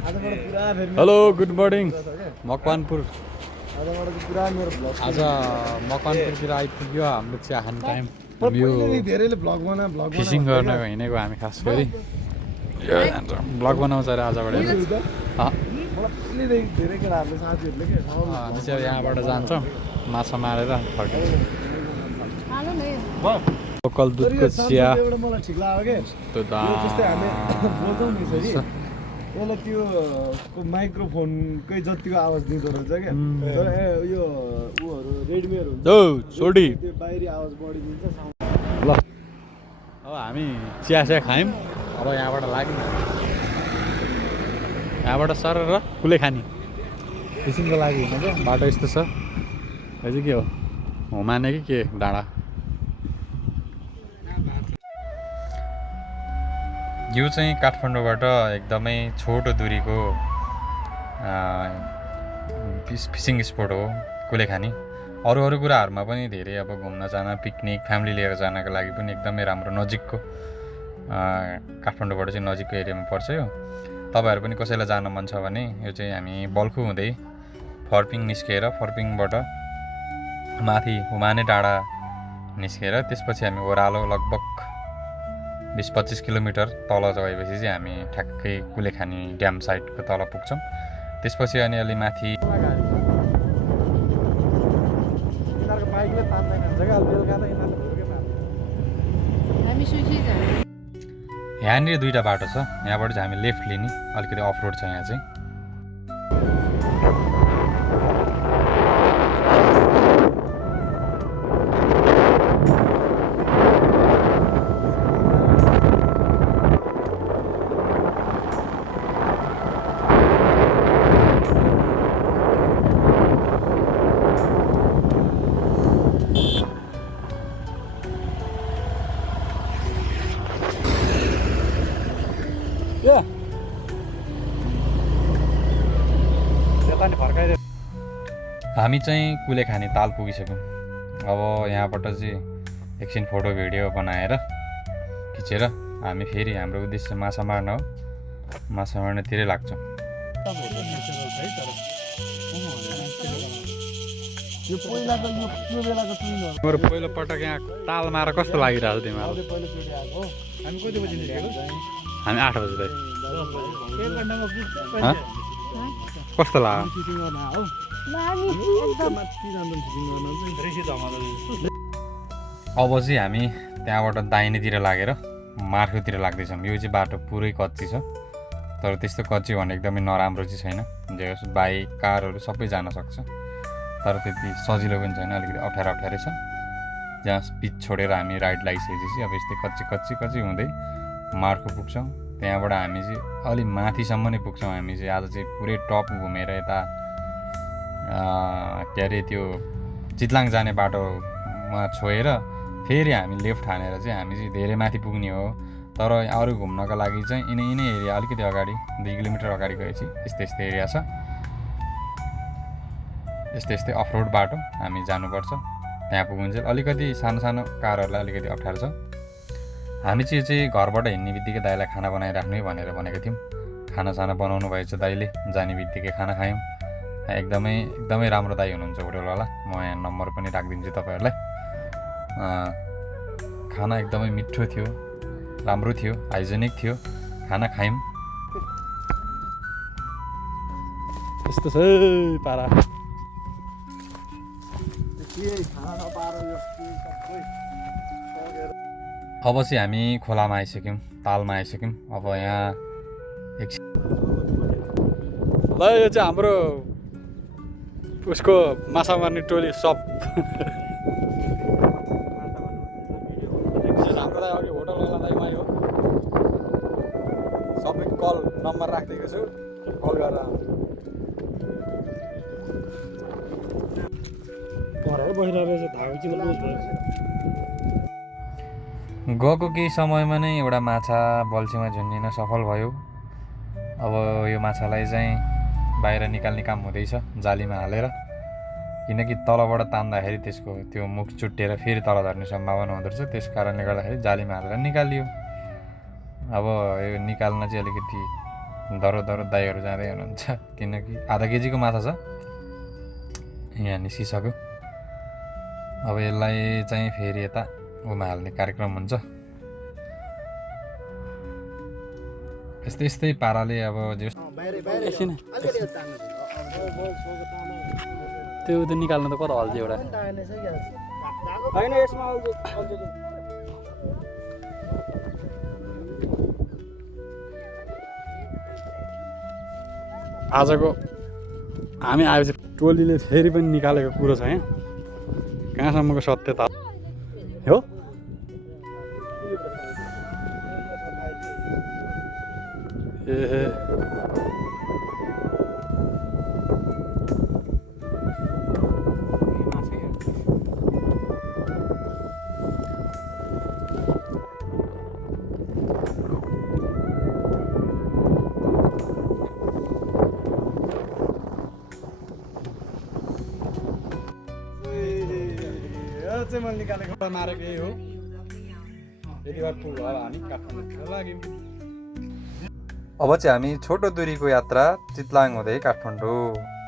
Hello good morning Makwanpur आज मकवानपुरतिर आइपुग्यो हाम्रो चिया खाने टाइम फिसिङ गर्न हिँडेको हामी खास गरी ब्लग बनाउँछ अरे आजबाट हामी चाहिँ यहाँबाट जान्छौँ माछा मारेर फर्किन्छौँ लोकल दुधको चिया यसलाई त्यो माइक्रोफोनकै जतिको आवाज दिँदो रहेछ क्या तर यो उहरू रेडमियर हुन्छ छोडी त्यो बाहिरी आवाज बढी दिन्छ ल अब हामी चिया खायौँ अब यहाँबाट लाग्यौँ यहाँबाट सर र कुलेखानी फिसिङको लागि हिँडेको बाटो यस्तो छ यो चाहिँ के हो होमाने कि के डाँडा यो चाहिँ काठमाडौँबाट एकदमै छोटो दूरीको फिसिङ स्पोट हो कुलेखानी अरू कुराहरूमा पनि धेरै अब घुम्न जान पिकनिक फ्यामिली लिएर जानको लागि पनि एकदमै राम्रो नजिकको काठमाडौँबाट चाहिँ नजिकको एरियामा पर्छ यो तपाईँहरू पनि कसैलाई जान मन छ भने यो चाहिँ हामी बल्खु हुँदै फर्पिङ निस्केर फर्पिङबाट माथि हुमाने डाँडा निस्केर त्यसपछि हामी ओह्रालो लगभग 20-25 किलोमिटर तल गएपछि चाहिँ हामी ठ्याक्कै कुलेखानी ड्याम साइडको तल पुग्छौँ त्यसपछि अनि अलि माथि यहाँनिर दुईवटा बाटो छ यहाँबाट चाहिँ हामी लेफ्ट लिने अलिकति अफ रोड छ यहाँ चाहिँ हामी चाहिँ कुलेखानी ताल पुगिसक्यौँ अब यहाँबाट चाहिँ एकछिन फोटो भिडियो बनाएर खिचेर हामी फेरि हाम्रो उद्देश्य माछा मार्न हो माछा मार्नतिरै लाग्छौँ मेरो पहिलो पटक यहाँ ताल मार कस्तो लागिरहेको छ तिमीहरू हामी 8 बजी कस्तो लाग्यो अब चाहिँ हामी त्यहाँबाट दाहिनेतिर लागेर मार्खुतिर लाग्दैछौँ यो चाहिँ बाटो पुरै कच्ची छ तर त्यस्तो कच्ची भने एकदमै नराम्रो चाहिँ छैन जे होस् बाइक कारहरू सबै जान सक्छ तर त्यति सजिलो पनि छैन अलिकति अप्ठ्यारै छ जहाँ पिच छोडेर हामी राइड लगाइसकेपछि अब यस्तै कच्ची हुँदै मार्खु पुग्छौँ त्यहाँबाट हामी चाहिँ अलि माथिसम्म नै पुग्छौँ हामी चाहिँ आज चाहिँ पुरै टप घुमेर यता के अरे त्यो चितलाङ जाने बाटोमा छोएर फेरि हामी लेफ्ट हानेर चाहिँ हामी चाहिँ धेरै माथि पुग्ने हो तर अरू घुम्नको लागि चाहिँ यिनै एरिया अलिकति अगाडि 2 किलोमिटर अगाडि गएपछि यस्तै एरिया छ यस्तै अफरोड बाटो हामी जानुपर्छ त्यहाँ पुग्नुहुन्छ अलिकति सानो कारहरूलाई अलिकति अप्ठ्यारो छ हामी चाहिँ घरबाट हिँड्ने बित्तिकै दाइलाई खाना बनाइराख्नु है भनेर भनेको थियौँ खानासाना बनाउनु भएछ दाइले जाने बित्तिकै खाना खायौँ एकदमै राम्रो दाइ हुनुहुन्छ होटलवाला म यहाँ नम्बर पनि राखिदिन्छु तपाईँहरूलाई खाना एकदमै मिठो थियो राम्रो थियो हाइजेनिक थियो खाना खायौँ यस्तो छ पारा अब चाहिँ हामी खोलामा आइसक्यौँ तालमा आइसक्यौँ अब यहाँ एकछिन ल यो चाहिँ हाम्रो उसको माछा मार्ने टोली सब हाम्रो दाइ अघि होटलवाला दाइमा हो सबै कल नम्बर राखिदिएको छु कल गरेर गएको केही समयमा नै एउटा माछा बल्छीमा झुन्डिन सफल भयो अब यो माछालाई चाहिँ बाहिर निकाल्ने काम हुँदैछ जालीमा हालेर किनकि तलबाट तान्दाखेरि त्यसको त्यो मुख चुट्टिएर फेरि तल झर्ने सम्भावना हुँदो रहेछ त्यस कारणले गर्दाखेरि जालीमा हालेर निकालियो अब यो निकाल्न चाहिँ अलिकति दरो दरो दाइहरू जाँदै हुनुहुन्छ किनकि आधा केजीको माछा छ यहाँ निस्किसक्यो। अब यसलाई चाहिँ फेरि यता उमा हाल्ने कार्यक्रम हुन्छ। यस्तै यस्तै पाराले अब एकछिन त्यो त निकाल्नु त कता हल्छ एउटा होइन यसमा आजको हामी आएपछि टोलीले फेरि पनि निकालेको कुरो छ यहाँ कहाँसम्मको सत्यता हो। ए चाहिँ मैले निकालेको मारेको यही हो। यति बेला पुल भयो हामी काठमाडौँ लाग्यौँ। अब चाहिँ हामी छोटो दूरीको यात्रा चितलाङ हुँदै काठमाडौँ।